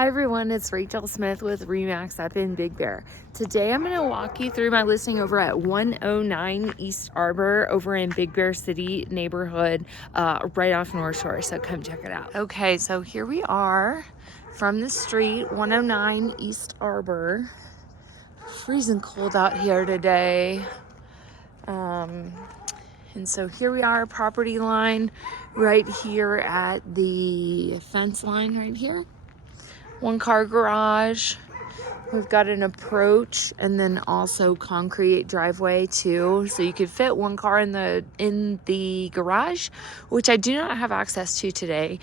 Hi everyone, it's Rachael Smith with Remax up in Big Bear. Today I'm going to walk you through my listing over at 109 East Arbor over in Big Bear City neighborhood, right off North Shore, so come check it out. Okay, so here we are from the street, 109 East Arbor. Freezing cold out here today. And so here we are, property line right here at the fence line right here. One car garage. We've got an approach and then also concrete driveway too. So you could fit one car in the garage, which I do not have access to today.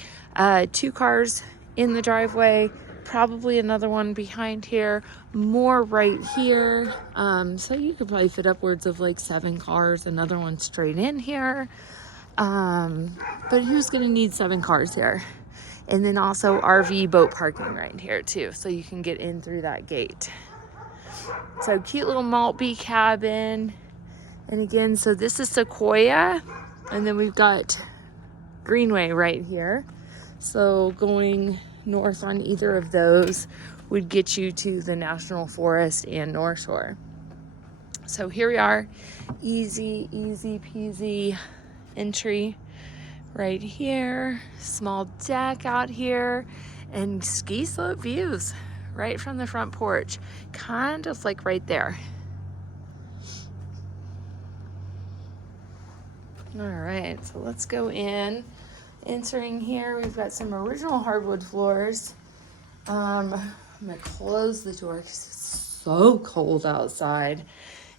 Two cars in the driveway, probably another one behind here, more right here. So you could probably fit upwards of like 7 cars, another one straight in here. But who's gonna need 7 cars here? And then also RV boat parking right here too, so you can get in through that gate. So cute little Maltby cabin. And again, so this is Sequoia, and then we've got Greenway right here. So going north on either of those would get you to the National Forest and North Shore. So here we are, easy peasy entry. Right here, small deck out here, and ski slope views right from the front porch, kind of like right there. All right, so let's go in. Entering here, we've got some original hardwood floors. I'm gonna close the door because it's so cold outside.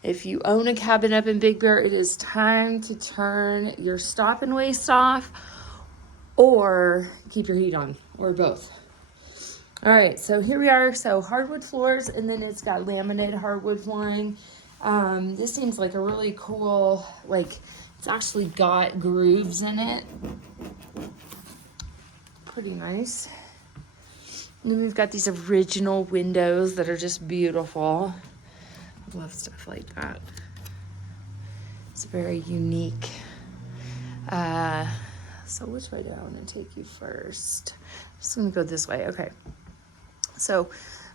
If you own a cabin up in Big Bear, it is time to turn your stop and waste off or keep your heat on, or both. All right, so here we are. So hardwood floors, and then it's got laminated hardwood flooring. This seems like a really cool, like it's actually got grooves in it. Pretty nice. And then we've got these original windows that are just beautiful. I love stuff like that. It's very unique. So which way do I want to take you first? I'm just going to go this way. Okay. So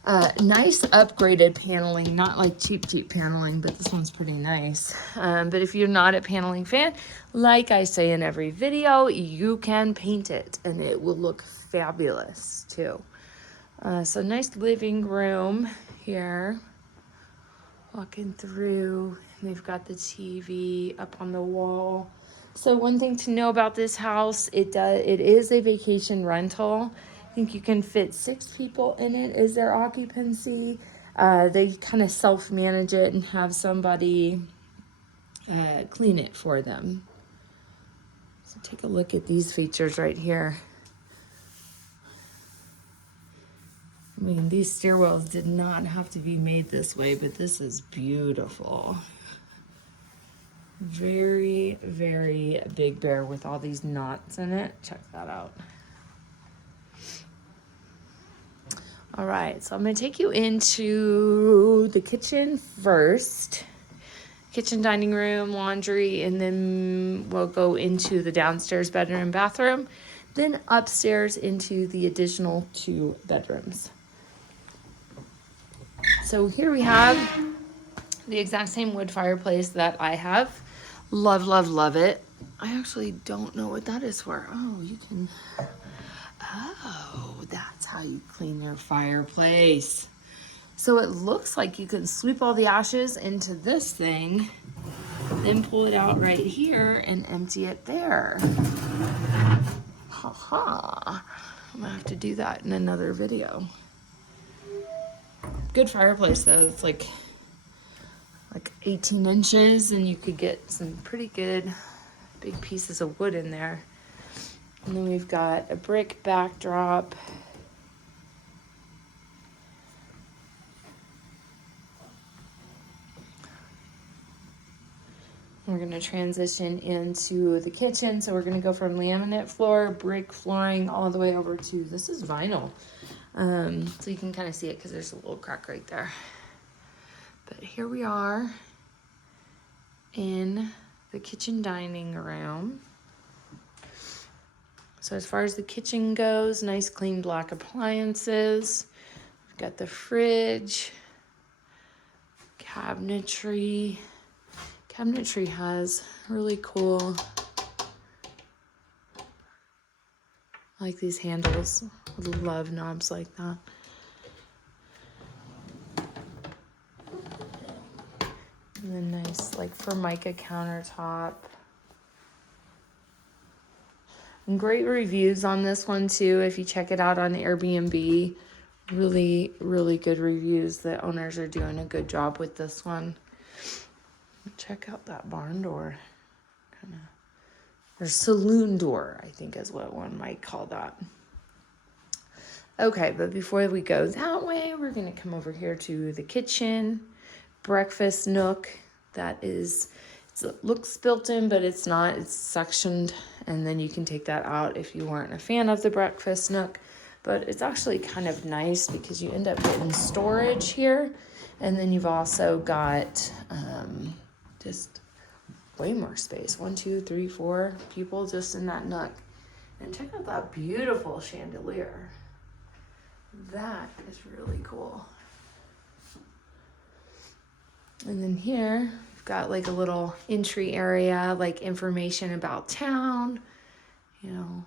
nice upgraded paneling, not like cheap paneling, but this one's pretty nice. But if you're not a paneling fan, like I say in every video, you can paint it and it will look fabulous too. So nice living room here. Walking through, and they've got the TV up on the wall. So one thing to know about this house, it is a vacation rental. I think you can fit 6 people in it is their occupancy. They kind of self-manage it and have somebody clean it for them. So take a look at these features right here. I mean, these stairwells did not have to be made this way, but this is beautiful. Very, very Big Bear with all these knots in it. Check that out. All right, so I'm going to take you into the kitchen first. Kitchen, dining room, laundry, and then we'll go into the downstairs bedroom, bathroom, then upstairs into the additional 2 bedrooms. So here we have the exact same wood fireplace that I have. Love, love, love it. I actually don't know what that is for. Oh, you can, oh, that's how you clean your fireplace. So it looks like you can sweep all the ashes into this thing, then pull it out right here and empty it there. Haha. I'm gonna have to do that in another video. Good fireplace though. It's like 18 inches, and you could get some pretty good big pieces of wood in there. And then we've got a brick backdrop. We're going to transition into the kitchen. So we're going to go from laminate floor, brick flooring, all the way over to, this is vinyl. So you can kind of see it because there's a little crack right there. But here we are in the kitchen dining room. So as far as the kitchen goes, nice clean black appliances. We've got the fridge, cabinetry. Cabinetry has really cool, I like these handles. I love knobs like that. And then nice like Formica countertop. And great reviews on this one too. If you check it out on Airbnb, really, really good reviews. The owners are doing a good job with this one. Check out that barn door, kind of, or saloon door, I think is what one might call that. Okay, but before we go that way, we're gonna come over here to the kitchen, breakfast nook. That is, it looks built in, but it's not. It's sectioned, and then you can take that out if you weren't a fan of the breakfast nook. But it's actually kind of nice because you end up getting storage here, and then you've also got just way more space. 1, 2, 3, 4 people just in that nook. And check out that beautiful chandelier. That is really cool. And then here, we've got like a little entry area, like information about town. You know,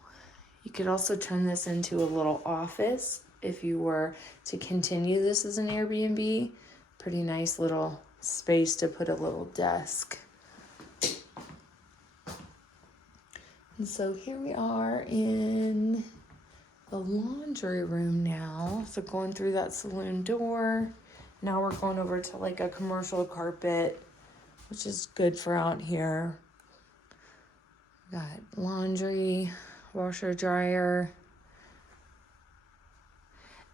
you could also turn this into a little office if you were to continue this as an Airbnb. Pretty nice little space to put a little desk. And so here we are in the laundry room now. So going through that saloon door. Now we're going over to like a commercial carpet, which is good for out here. Got laundry, washer, dryer.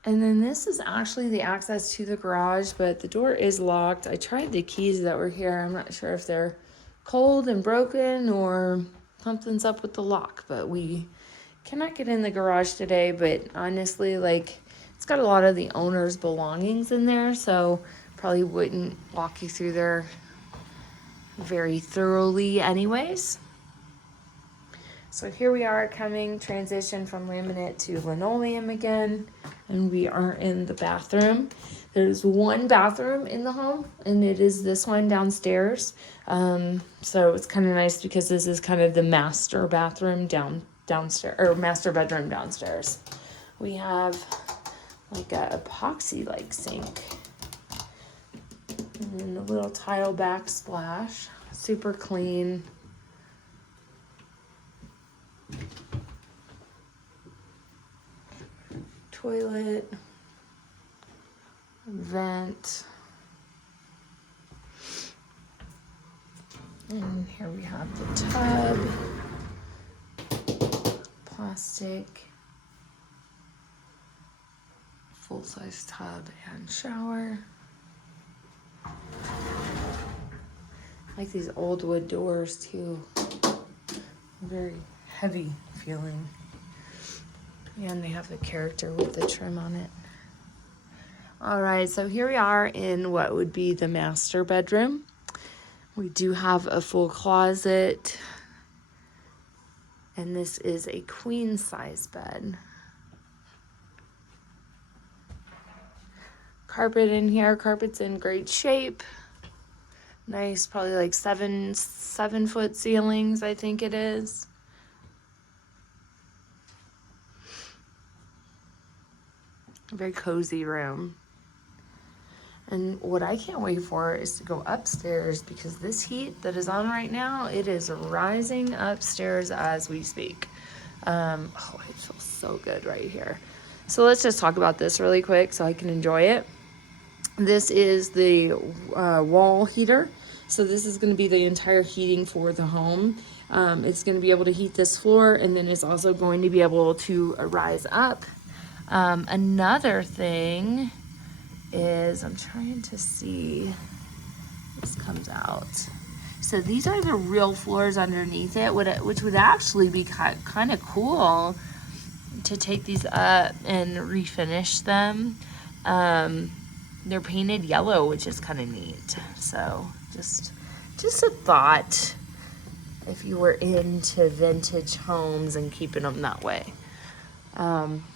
And then this is actually the access to the garage, but the door is locked. I tried the keys that were here. I'm not sure if they're cold and broken or something's up with the lock, but we cannot get in the garage today. But honestly, like, it's got a lot of the owner's belongings in there, so probably wouldn't walk you through there very thoroughly anyways. So here we are coming transition from laminate to linoleum again, and we are in the bathroom. There's one bathroom in the home, and it is this one downstairs. So it's kind of nice because this is kind of the master bathroom downstairs, or master bedroom downstairs. We have like a epoxy like sink, and then a little tile backsplash, super clean. Toilet, vent, and here we have the tub, plastic, full-size tub and shower. I like these old wood doors too, very heavy feeling. And they have the character with the trim on it. All right, so here we are in what would be the master bedroom. We do have a full closet. And this is a queen size bed. Carpet in here. Carpet's in great shape. Nice, probably like 7-foot ceilings, I think it is. Very cozy room. And what I can't wait for is to go upstairs, because this heat that is on right now, it is rising upstairs as we speak. Oh, it feels so good right here. So let's just talk about this really quick so I can enjoy it. This is the wall heater. So this is going to be the entire heating for the home. It's going to be able to heat this floor, and then it's also going to be able to rise up. Another thing is, I'm trying to see, this comes out. So these are the real floors underneath it, which would actually be kind of cool to take these up and refinish them. They're painted yellow, which is kind of neat. So just a thought. if you were into vintage homes and keeping them that way.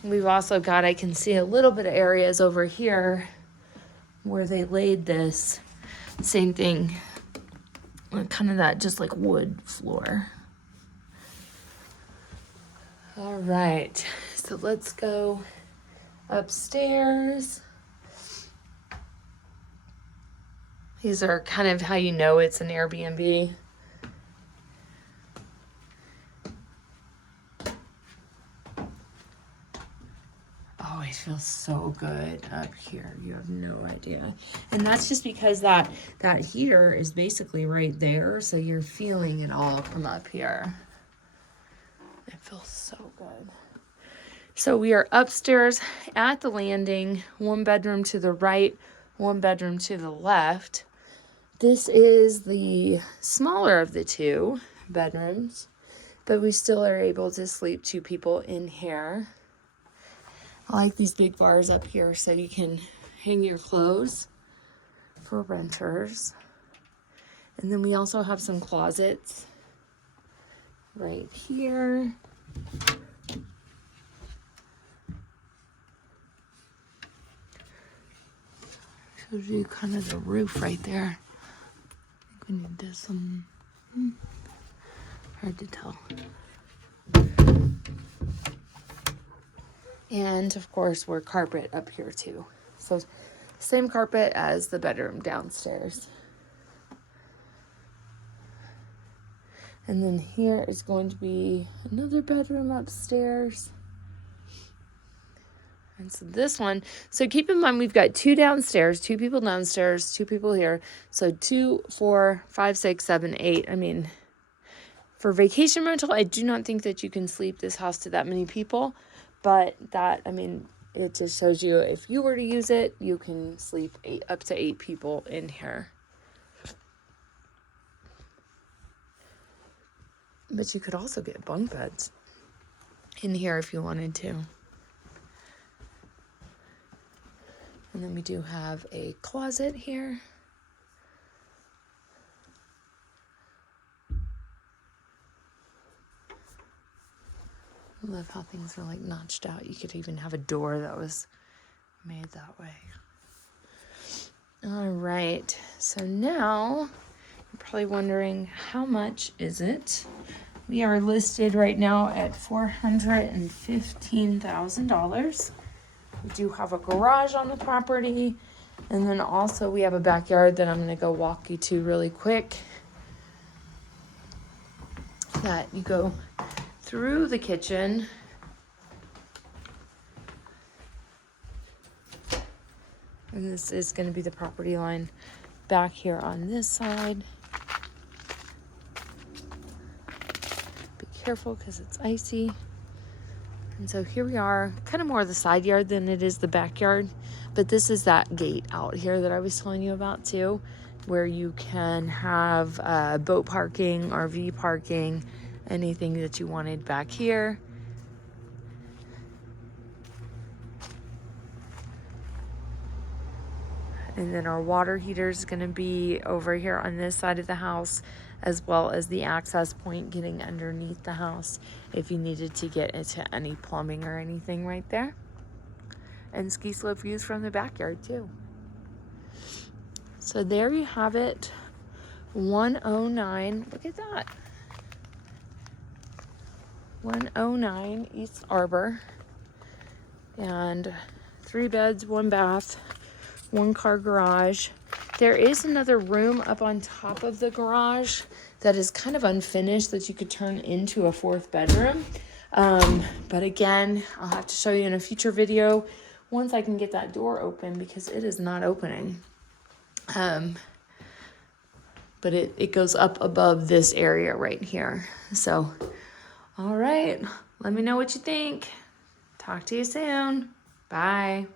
We've also got, I can see a little bit of areas over here where they laid this. Same thing, kind of that just like wood floor. All right, so let's go upstairs. These are kind of how you know it's an Airbnb. Oh, it feels so good up here. You have no idea. And that's just because that heater is basically right there, so you're feeling it all come up here. It feels so good. So we are upstairs at the landing, 1 bedroom to the right, 1 bedroom to the left. This is the smaller of the 2 bedrooms, but we still are able to sleep 2 people in here. I like these big bars up here so you can hang your clothes for renters. And then we also have some closets right here. Shows you kind of the roof right there. I think we need this hard to tell. And of course, we're carpet up here too. So same carpet as the bedroom downstairs. And then here is going to be another bedroom upstairs. And so this one, so keep in mind we've got 2 downstairs, 2 people downstairs, 2 people here. So 2, 4, 5, 6, 7, 8. I mean, for vacation rental, I do not think that you can sleep this house to that many people. But that, I mean, it just shows you if you were to use it, you can sleep up to 8 people in here. But you could also get bunk beds in here if you wanted to. And then we do have a closet here. I love how things are like notched out. You could even have a door that was made that way. All right, so now you're probably wondering, how much is it? We are listed right now at $415,000. We do have a garage on the property, and then also we have a backyard that I'm going to go walk you to really quick. That you go through the kitchen. And this is going to be the property line back here on this side. Be careful because it's icy. And so here we are, kind of more the side yard than it is the backyard. But this is that gate out here that I was telling you about too, where you can have boat parking, RV parking, anything that you wanted back here. And then our water heater is going to be over here on this side of the house, as well as the access point getting underneath the house if you needed to get into any plumbing or anything right there. And ski slope views from the backyard too. So there you have it, 109, look at that. 109 East Arbor, and 3 beds, 1 bath, 1 car garage. There is another room up on top of the garage that is kind of unfinished that you could turn into a 4th bedroom. But again, I'll have to show you in a future video once I can get that door open, because it is not opening. But it goes up above this area right here. So, all right, let me know what you think. Talk to you soon. Bye.